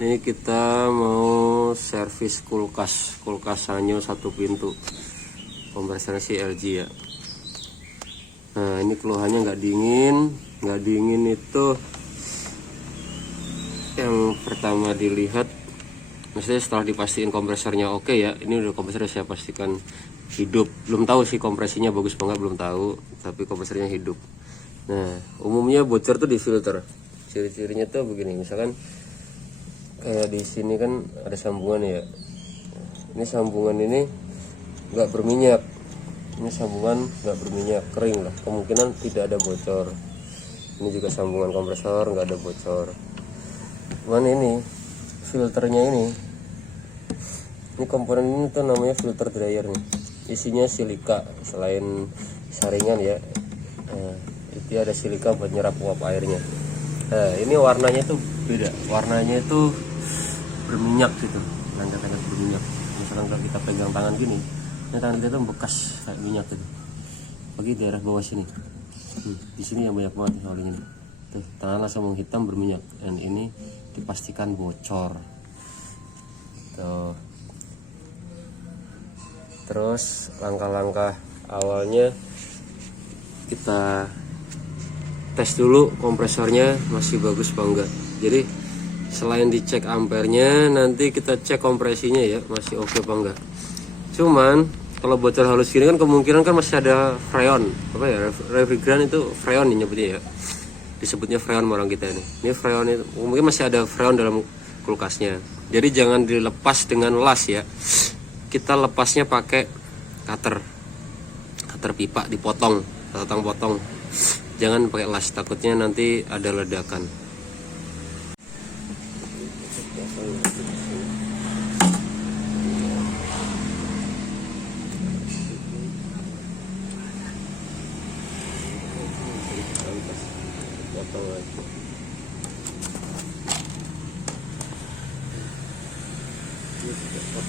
Ini kita mau servis kulkas Sanyo 1 pintu, kompresornya si LG ya. Nah ini keluhannya nggak dingin itu yang pertama dilihat. Maksudnya setelah dipastiin kompresornya oke ya, ini udah kompresornya saya pastikan hidup. Belum tahu sih kompresinya bagus banget, belum tahu, tapi kompresornya hidup. Nah umumnya bocor tuh di filter. Ciri-cirinya tuh begini, misalkan kayak di sini kan ada sambungan ya. Ini sambungan ini nggak berminyak. Ini sambungan nggak berminyak, kering lah. Kemungkinan tidak ada bocor. Ini juga sambungan kompresor nggak ada bocor. Cuman ini filternya ini komponen ini tuh namanya filter dryer nih. Isinya silika selain saringan ya. Itu ada silika buat nyerap uap airnya. Nah ini warnanya tuh beda. Warnanya itu berminyak gitu, lancat-lancat berminyak. Misalkan kalau kita pegang tangan gini, ini tangan kita tuh bekas kayak minyak gitu. Bagi daerah bawah sini, di sini yang banyak banget soalnya ini. Tuh, tangan langsung menghitam berminyak, dan ini dipastikan bocor. Tuh. Terus langkah-langkah awalnya kita tes dulu kompresornya masih bagus apa enggak. Jadi selain dicek ampernya, nanti kita cek kompresinya ya masih oke apa enggak. Cuman kalau bocor halus gini kan kemungkinan kan masih ada freon, apa ya, refrigeran itu freon nih nyebutnya ya, disebutnya freon orang kita ini. Ini freon itu mungkin masih ada freon dalam kulkasnya. Jadi jangan dilepas dengan las ya, kita lepasnya pakai cutter pipa, dipotong, potong. Jangan pakai las, takutnya nanti ada ledakan.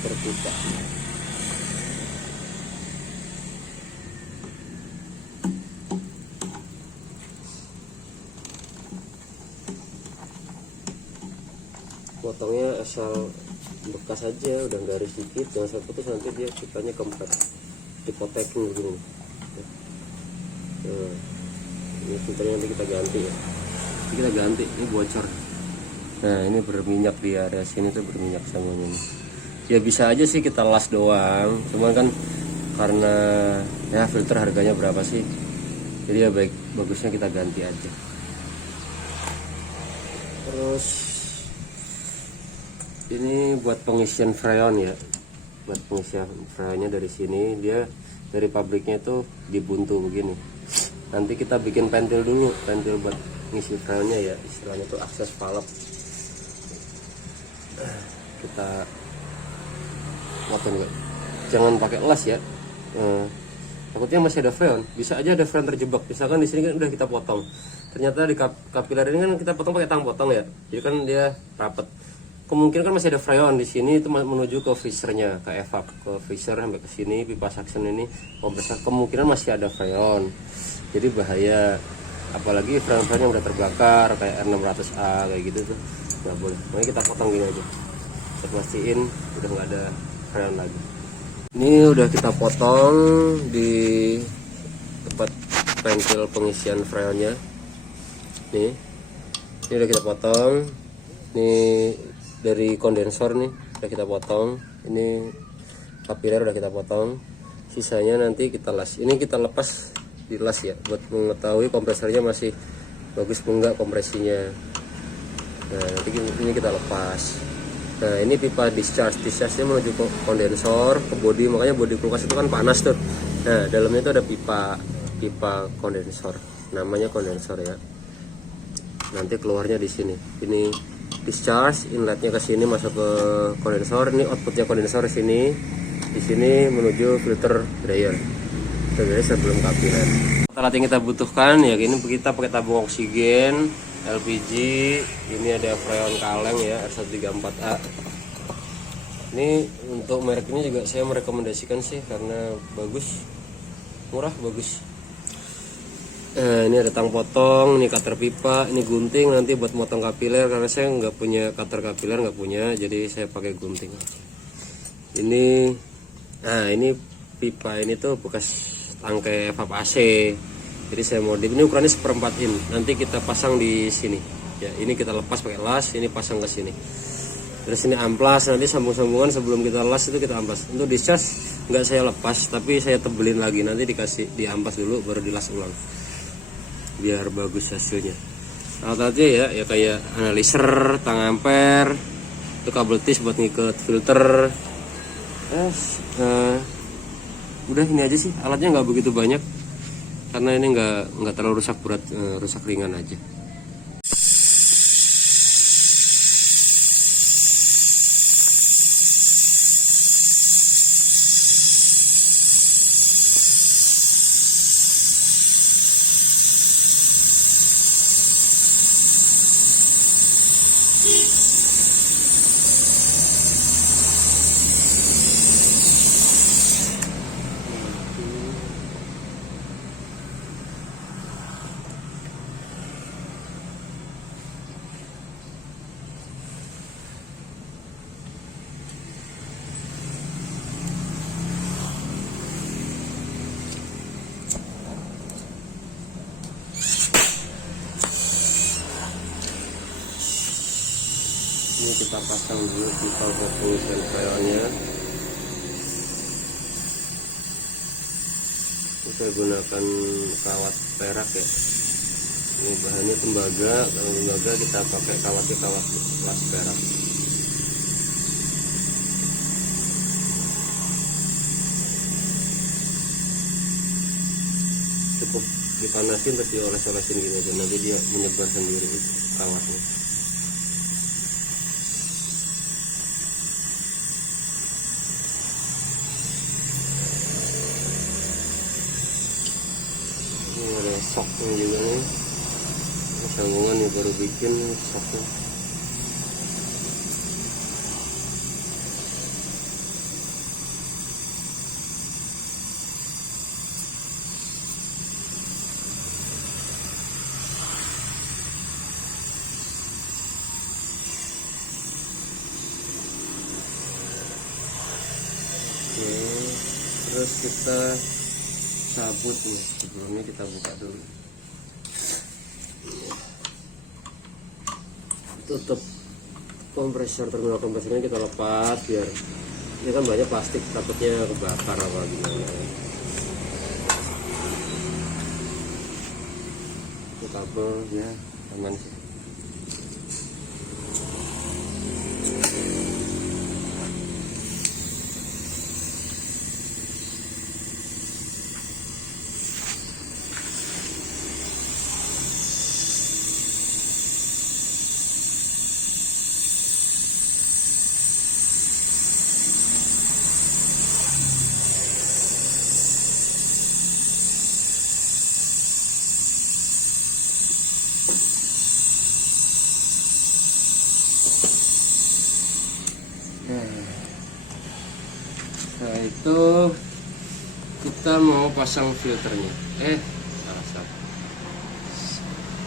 Terbuka. Potongnya asal bekas aja, udah garis dikit, jangan sampai putus, nanti dia pipanya kempet, dipotekin begini. Nah, ini filternya nanti kita ganti ya. Ini bocor. Nah ini berminyak di area sini tuh, berminyak sama ini. Ya bisa aja sih kita las doang, cuman kan karena ya filter harganya berapa sih, jadi ya bagusnya kita ganti aja. Terus ini buat pengisian freon ya, buat pengisian freonnya dari sini, dia dari pabriknya itu dibuntu begini. Nanti kita bikin pentil dulu, pentil buat ngisi freonnya ya, istilahnya tuh akses valve. Kita potong juga, jangan pakai las ya. Takutnya masih ada freon, bisa aja ada freon terjebak. Misalkan di sini kan udah kita potong, ternyata di kapiler ini kan kita potong pakai tang potong ya, jadi kan dia rapet. Kemungkinan kan masih ada freon di sini, itu menuju ke freezernya, ke evap, ke freezer sampai ke sini, pipa suction ini kompresor, kemungkinan masih ada freon. Jadi bahaya, apalagi freon-freon yang udah terbakar kayak R600A kayak gitu tuh nggak boleh. Makanya kita potong gini aja, kita pastiin udah nggak ada freon lagi. Ini udah kita potong di tempat pentil pengisian freonnya. Nih, ini udah kita potong. Ini dari kondensor nih udah kita potong. Ini kapiler udah kita potong. Sisanya nanti kita las. Ini kita lepas di las ya, buat mengetahui kompresornya masih bagus enggak kompresinya. Nah nanti ini kita lepas. Nah ini pipa discharge-nya menuju ke kondensor, ke bodi, makanya bodi kulkas itu kan panas tuh. Nah dalamnya itu ada pipa kondensor, namanya kondensor ya. Nanti keluarnya di sini. Ini discharge, inletnya ke sini masuk ke kondensor. Ini outputnya kondensor sini. Di sini menuju filter dryer. Filter dryer sebelum kapiler. Alat yang kita butuhkan ya, ini kita pakai tabung oksigen, LPG, ini ada freon kaleng ya, R134A. Ini untuk merek ini juga saya merekomendasikan sih, karena bagus, murah, bagus. Nah, ini ada tang potong, ini cutter pipa, ini gunting nanti buat motong kapiler, karena saya nggak punya cutter kapiler, nggak punya, jadi saya pakai gunting. Ini, nah ini pipa ini tuh bekas tangkai evap AC, jadi saya modif. Ini ukurannya 1/4 in, nanti kita pasang di sini. Ya, ini kita lepas pakai las, ini pasang ke sini. Terus ini amplas, nanti sambung-sambungan sebelum kita las itu kita amplas. Untuk discharge nggak saya lepas, tapi saya tebelin lagi, nanti dikasih diampas dulu baru dilas ulang biar bagus hasilnya. Alat-alatnya ya kayak analiser, tang ampere, itu kabel tis buat ngikat filter. Udah ini aja sih, alatnya nggak begitu banyak karena ini nggak terlalu rusak berat, rusak ringan aja. Ini kita pasang dulu pipa propulsion coilnya. Ini saya gunakan kawat perak ya. Ini bahannya tembaga, kalau tembaga kita pakai kawatnya kawat las perak. Cukup dipanasin terus dioles-olesin gini aja, nanti dia menyebar sendiri kawatnya. Ini ada soknya juga nih, ini sambungan nih baru bikin soknya. Oke, terus kita sabut nih, sebelumnya kita buka dulu, tutup kompresor, terminal kompresornya kita lepas biar ini kan banyak plastik, takutnya kebakar apa gimana. Itu kabelnya aman sih. Nah itu kita mau pasang filternya, salah.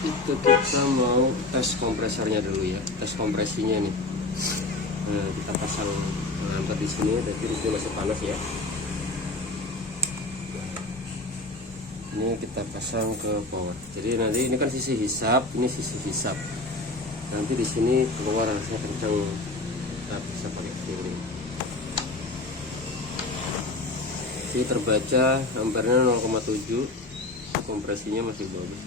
Itu kita mau tes kompresornya dulu ya, tes kompresinya nih. Nah, kita pasang angkat di sini, tapi di sini masih panas ya. Ini kita pasang ke power. Jadi nanti ini kan sisi hisap, ini sisi hisap. Nanti di sini keluar rasanya kencang, kita bisa pakai feeling. Ini terbaca ampernya 0,7, kompresinya masih bagus.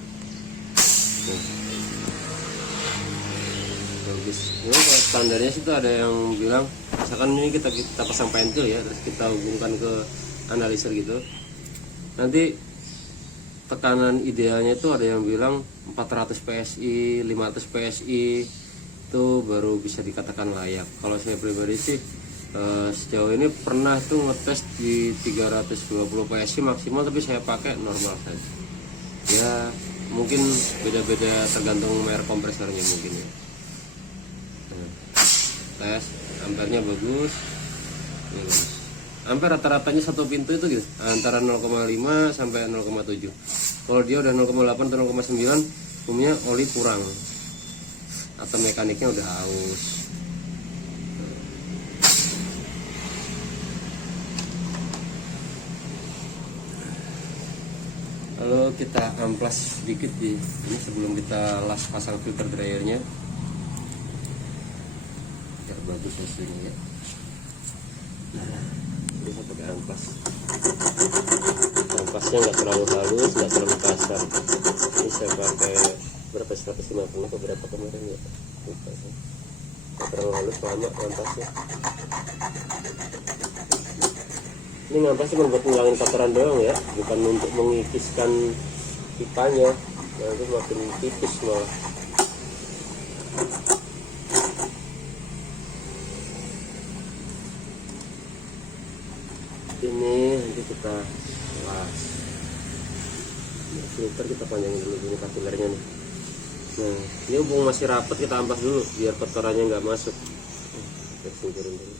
Bagus. Ini kalau standarnya sih tuh ada yang bilang, misalkan ini kita pasang pentil ya, terus kita hubungkan ke analiser gitu. Nanti tekanan idealnya itu ada yang bilang 400 PSI, 500 PSI itu baru bisa dikatakan layak. Kalau saya pribadi sih sejauh ini pernah tuh ngetes di 320 PSI maksimal, tapi saya pakai normal saja. Ya mungkin beda-beda tergantung merek kompresornya mungkin ya. Tes ampernya bagus. Ampere rata-ratanya satu pintu itu gitu, antara 0,5 sampai 0,7. Kalau dia udah 0,8 atau 0,9 umumnya oli kurang atau mekaniknya udah aus. Lalu kita amplas sedikit di ini sebelum kita las pasang filter dryernya biar bagus hasilnya ya. Nah, ini saya pakai amplas. Amplasnya nggak terlalu halus, nggak terlalu kasar. Ini saya pakai berapa, 150 atau berapa kemarin ya, lupa sih. Nggak terlalu halus, lama amplasnya. Ini ngampas cuma buat ngilangin kotoran doang ya, bukan untuk mengikiskan pipanya. Nah, itu makin tipis malah. Ini nanti kita las. Nah, filter kita panjangin dulu ini kapilernya nih. Nah, ini hubung masih rapat kita ampas dulu biar kotorannya nggak masuk. Kita singkirin dulu.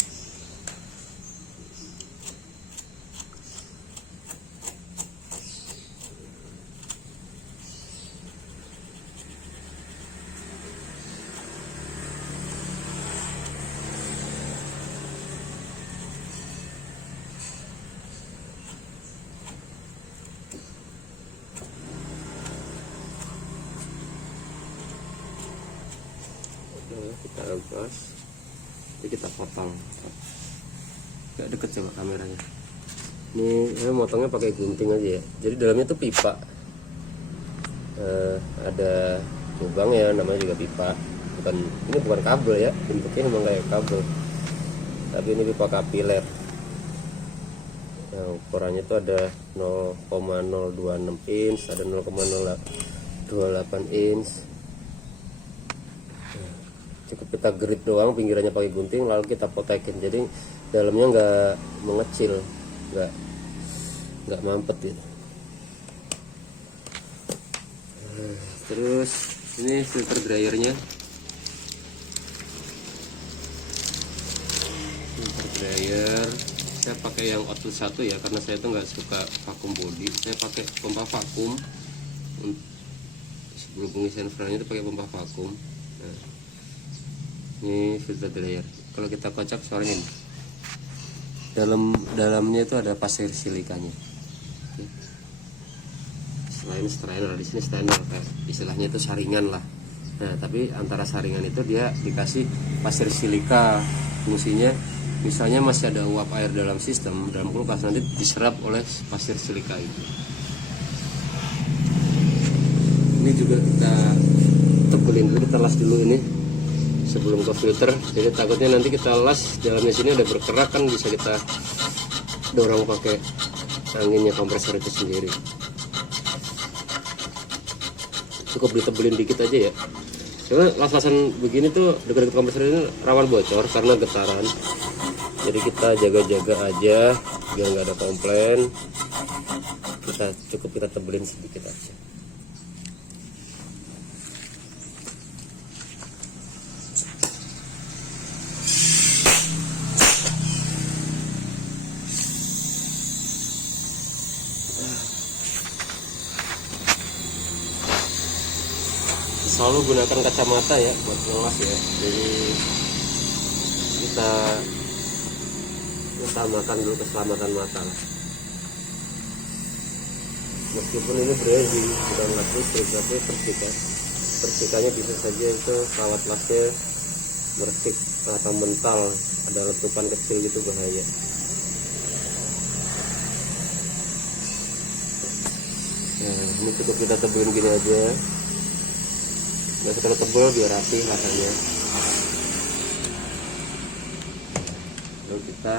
Kita ampas, jadi kita potong. Gak deket coba kameranya. Ini saya motongnya pakai gunting aja ya. Jadi dalamnya tuh pipa. Ada lubang ya, namanya juga pipa. Ini bukan kabel ya, bentuknya memang kayak kabel. Tapi ini pipa kapiler. Nah, ukurannya tuh ada 0,026 inch, ada 0,028 inch. Cukup kita grit doang, pinggirannya pakai gunting, lalu kita potekin. Jadi dalamnya nggak mengecil, nggak mampet gitu. Terus ini filter dryernya. Filter dryer saya pakai yang outlet 1 ya, karena saya tuh nggak suka vakum body. Saya pakai pompa vakum. Sebelum pengisian flannya itu pakai pompa vakum. Nah, ini filter dryer. Kalau kita kocak suaranya ini. Dalamnya itu ada pasir silikanya. Oke. Selain strainer, di sini strainer kayak istilahnya itu saringan lah. Nah, tapi antara saringan itu dia dikasih pasir silika. Fungsinya misalnya masih ada uap air dalam sistem, dalam kulkas, nanti diserap oleh pasir silika itu. Ini juga kita tebelin dulu, kita las dulu ini sebelum ke filter. Jadi takutnya nanti kita las dalamnya sini udah berkerak, kan bisa kita dorong pakai anginnya, kompresor itu sendiri. Cukup ditebelin dikit aja ya, karena las-lasan begini tuh dekat-dekat kompresor ini rawan bocor karena getaran. Jadi kita jaga-jaga aja biar nggak ada komplain. Kita tebelin sedikit aja. Selalu gunakan kacamata ya buat ngelas ya. Jadi kita utamakan dulu keselamatan mata lah. Meskipun ini berarti bukan las listrik, tapi percikannya bisa saja itu kawat lasnya mercik atau mental, ada letupan kecil gitu, bahaya. Nah, ini cukup kita tebelin gini aja. Nggak terlalu tebal biar rapi rasanya. Lalu kita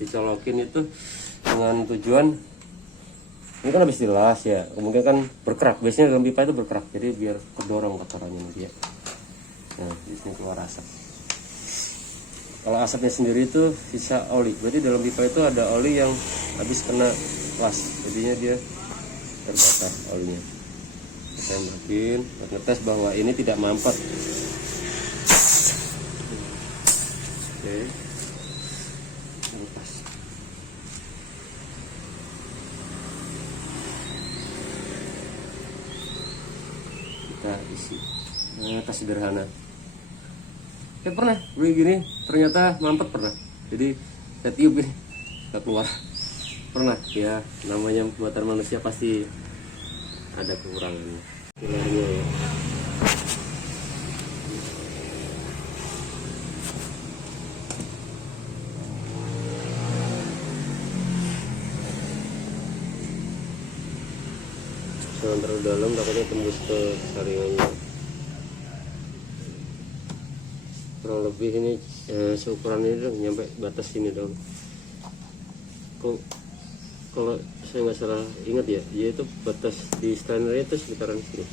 dicolokin itu dengan tujuan, ini kan habis dilas ya, kemungkinan kan berkerak, biasanya dalam pipa itu berkerak, jadi biar kedorong kotorannya nanti ya. Nah, di sini keluar asap. Kalau asapnya sendiri itu sisa oli, berarti dalam pipa itu ada oli yang habis kena las, jadinya dia terbatas olinya. Saya makin ngetes bahwa ini tidak mampet. Oke, lepas. batas sederhana. Ya pernah beli gini, ternyata mampet pernah. Jadi saya tiup ini nggak keluar. Pernah ya, namanya buatan manusia pasti ada kekurangannya. Pilarnya ya. Jangan terlalu dalam, takutnya tembus ke saringannya. Kurang lebih ini seukuran ini dong, nyampe batas sini dong. Kalau saya nggak salah ingat ya, dia itu batas di strainer itu sekitaran sini.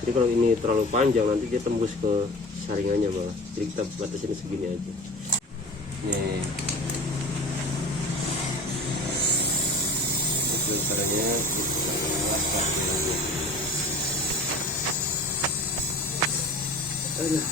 Jadi kalau ini terlalu panjang nanti dia tembus ke saringannya malah. Jadi kita batasin segini aja. Nih, itu caranya kita lepaskan. Aduh.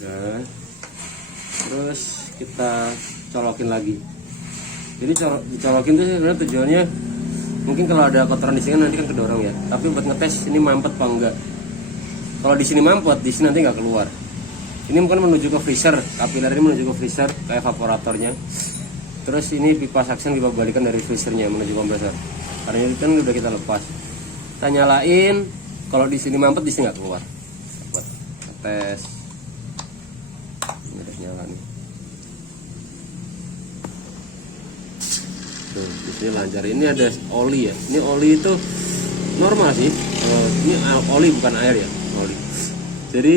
Nah, terus kita colokin lagi. Jadi dicolokin itu sebenarnya tujuannya mungkin kalau ada kotoran di sini nanti kan kedorong ya. Tapi buat ngetes ini mampet apa enggak. Kalau di sini mampet, di sini nanti nggak keluar. Ini mungkin menuju ke freezer, kapiler ini menuju ke freezer ke evaporatornya. Terus ini pipa suction kita balikan dari freezernya menuju kompresor. Karena ini kan udah kita lepas. Kita nyalain, kalau di sini mampet di sini nggak keluar. Buat tes. Ini udah nyala nih. Tuh, di sini lancar. Ini ada oli ya. Ini oli itu normal sih. Ini oli bukan air ya, oli. Jadi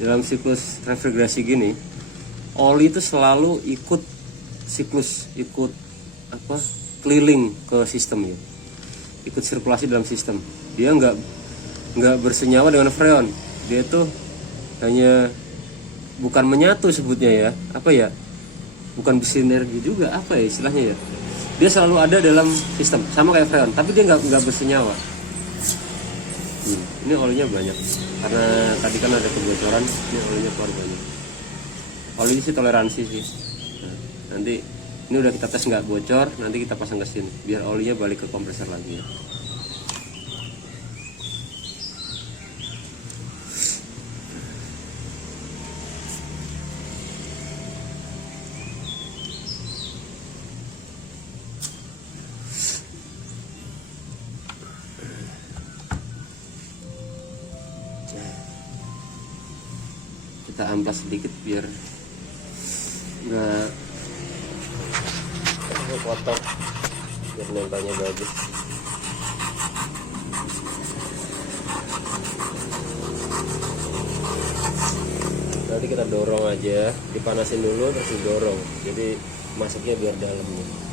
dalam siklus refrigerasi gini, oli itu selalu ikut siklus, ikut keliling ke sistem ya, ikut sirkulasi dalam sistem. Dia nggak bersenyawa dengan freon. Dia tuh hanya bukan menyatu sebutnya ya, bukan bersinergi juga istilahnya ya. Dia selalu ada dalam sistem sama kayak freon, tapi dia nggak bersenyawa. Ini olinya banyak karena tadi kan ada kebocoran, ini olinya keluar banyak. Oli ini sih toleransi sih. Nah, nanti ini udah kita tes nggak bocor, nanti kita pasang ke sini biar olinya balik ke kompresor lagi ya. Kita amplas sedikit biar nggak kotor, biar nempelnya bagus. Nanti kita dorong aja, dipanasin dulu terus didorong, jadi masuknya biar dalam nih.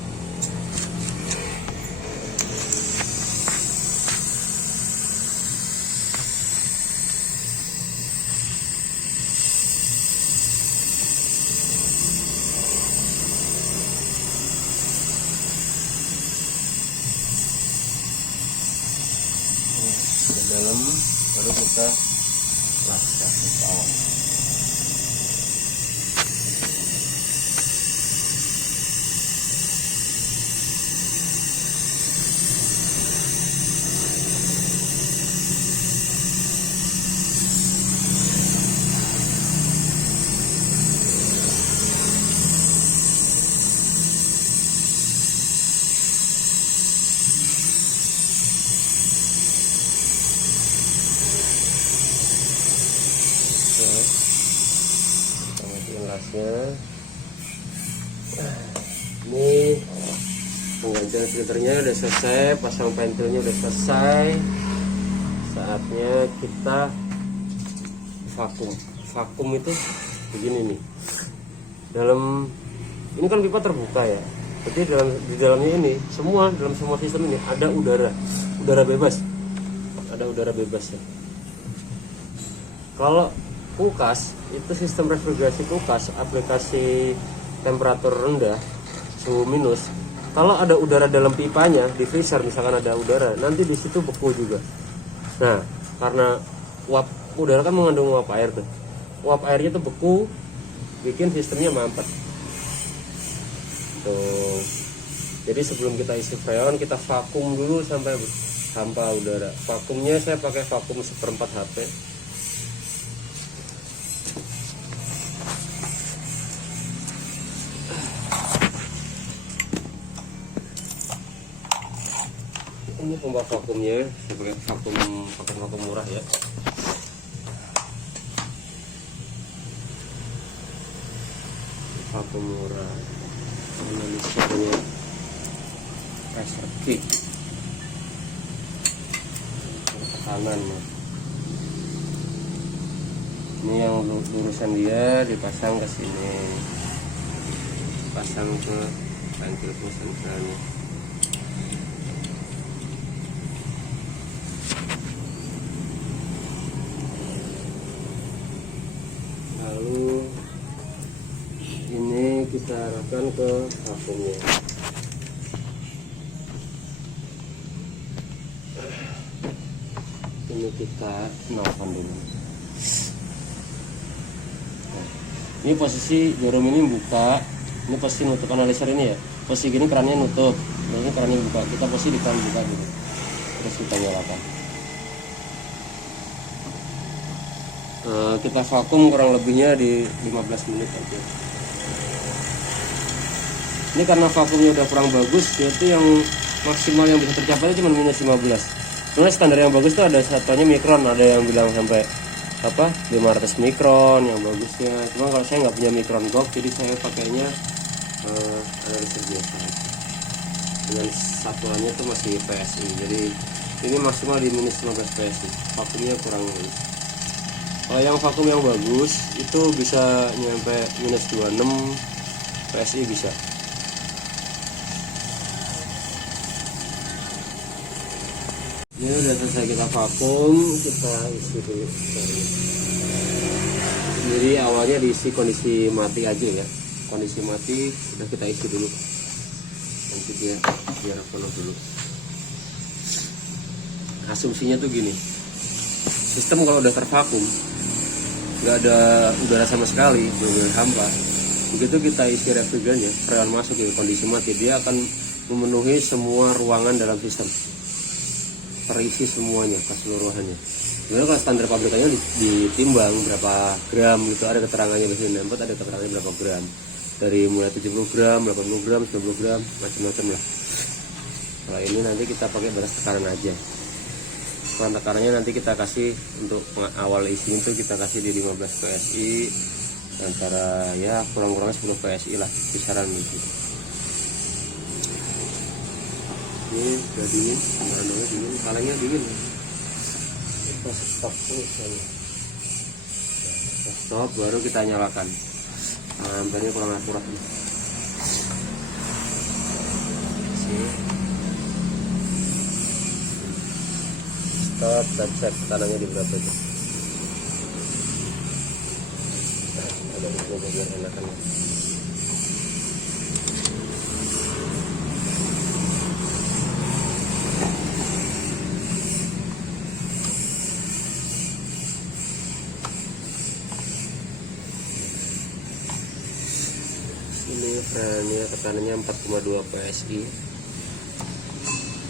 Dalam baru kita kasih bawah. Kita matiin lasnya. Ini penggantian filternya udah selesai, pasang ventilnya udah selesai. Saatnya kita vakum. Vakum itu begini nih. Dalam ini kan pipa terbuka ya, berarti di dalamnya ini dalam semua sistem ini ada udara bebas, ya. Kalau kulkas itu sistem refrigerasi kulkas, aplikasi temperatur rendah, suhu minus. Kalau ada udara dalam pipanya di freezer, misalkan ada udara, nanti di situ beku juga. Nah, karena uap udara kan mengandung uap air tuh. Uap airnya tuh beku, bikin sistemnya mampet. Tuh. Jadi sebelum kita isi freon, kita vakum dulu sampai tanpa udara. Vakumnya saya pakai vakum 1/4 HP. Ini pompa vakumnya, saya pakai vakum murah ya. Vakum murah. Ini punya pressure kick. Tekanan. Ini yang lurusan dia dipasang ke sini. Pasang ke tangki sentralnya. Lalu ini kita arahkan ke vakumnya. Ini kita nyalakan dulu. Nah, ini posisi jarum ini buka, ini posisi nutup analiser ini ya. Posisi gini kerannya nutup, ini kerannya buka. Kita posisi di keran buka gitu. Terus kita nyalakan. Kita vakum kurang lebihnya di 15 menit aja. Ini karena vakumnya udah kurang bagus, jadi yang maksimal yang bisa tercapai itu cuma minus 15. Sebenarnya standar yang bagus tuh ada satuannya mikron, ada yang bilang sampai 500 mikron yang bagusnya. Cuma kalau saya nggak punya mikron box, jadi saya pakainya analisis biasa. Dengan satuannya tuh masih PSI, jadi ini maksimal di minus 15 PSI. Vakumnya kurang bagus. Kalau yang vakum yang bagus itu bisa nyampe minus 26 PSI bisa. Ini udah selesai kita vakum, kita isi dulu. Jadi awalnya diisi kondisi mati aja ya. Kondisi mati udah kita isi dulu. Nanti dia biar penuh dulu. Asumsinya tuh gini. Sistem kalau udah tervakum, nggak ada udara sama sekali, benar hampa. Begitu kita isi refrigerannya, freon masuk ke kondisi mati, dia akan memenuhi semua ruangan dalam sistem, terisi semuanya, keseluruhannya. Sebenarnya kalau standar pabrikannya ditimbang berapa gram gitu, ada keterangannya biasanya nempel, ada keterangannya berapa gram, dari mulai 70 gram, 80 gram, 90 gram, macam-macam lah. Kalau ini nanti kita pakai batas tekanan aja. Tekanannya nanti kita kasih untuk awal isi itu kita kasih di 15 PSI, antara ya kurang-kurangnya 10 PSI lah, kisaran gitu. Ini udah dingin, barangnya dingin, kalengnya dingin. Kita stop dulu misalnya. Kita stop, baru kita nyalakan. Hampirnya kurang akurat nih. Stop dan set tekanannya di berapa itu. Ada di bagian enakan. Ini freonnya tekanannya 4,2 PSI.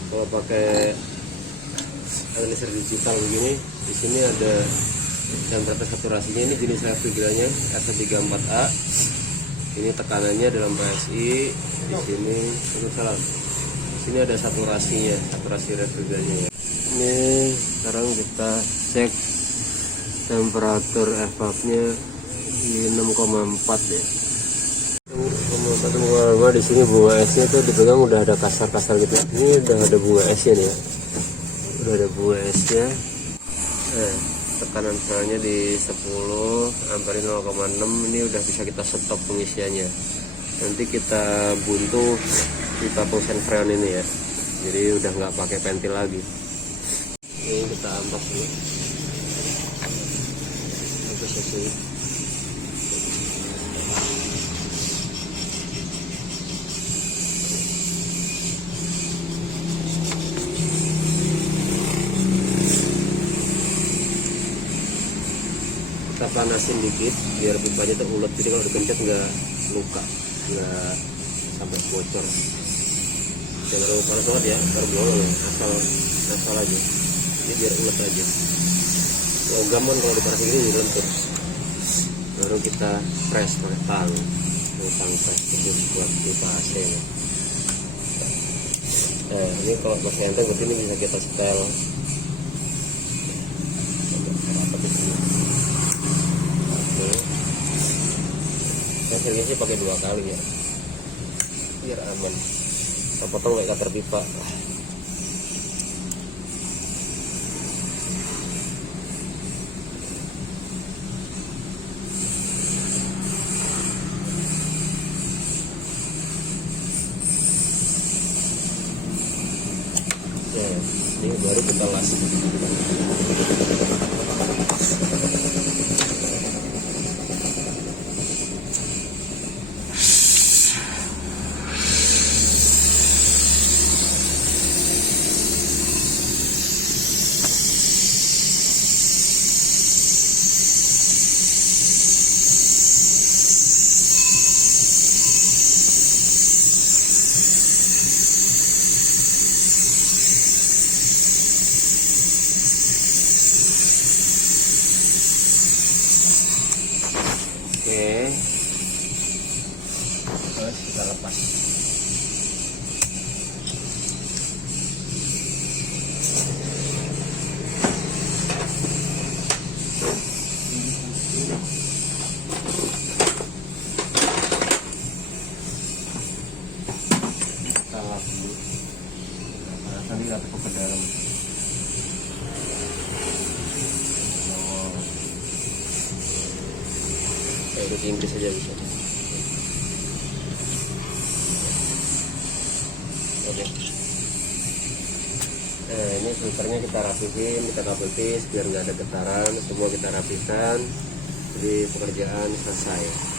Kalau pakai analisis digital begini, di sini ada temperatur saturasinya, ini jenis refrigerannya R34A. Ini tekanannya dalam PSI, di sini di sini ada saturasinya, saturasi refrigerannya. Ini sekarang kita cek temperatur evapnya di 6,4 ya. 6,4 di sini bunga esnya tuh dipegang udah ada kasar-kasar gitu. Ini udah ada bunga esnya nih ya. Udah ada bunga esnya. Tekanan freonnya di 10, ampere 0,6. Ini udah bisa kita stop pengisiannya. Nanti kita buntu pipa pulsen freon ini ya, jadi udah nggak pakai pentil lagi. Ini kita ampas dulu. Ampas sini. Kita panasin dikit biar pipanya tuh ulet, jadi kalau dipencet nggak luka, nggak sampai bocor. Jangan terlalu panas banget ya, terbolong ya, asal aja, ini biar ulet aja. Logam kan kalau dipanasin ini lentur. Baru kita press pakai tang press khusus buat pipa AC ya. Nah ini kalau pakai enteng begini bisa kita setel apa di sini. Saya sih pakai 2 kali ya, biar aman. Kita potong kayak cutter pipa. Nah, ini baru kita las. Oke, terus kita lepas. Kita lap dulu. Nanti kita tekuk ke dalam. Kayak di Inggris aja bisa. Oke. Nah ini filternya kita rapihin, kita kabel biar nggak ada getaran, semua kita rapikan. Jadi pekerjaan selesai.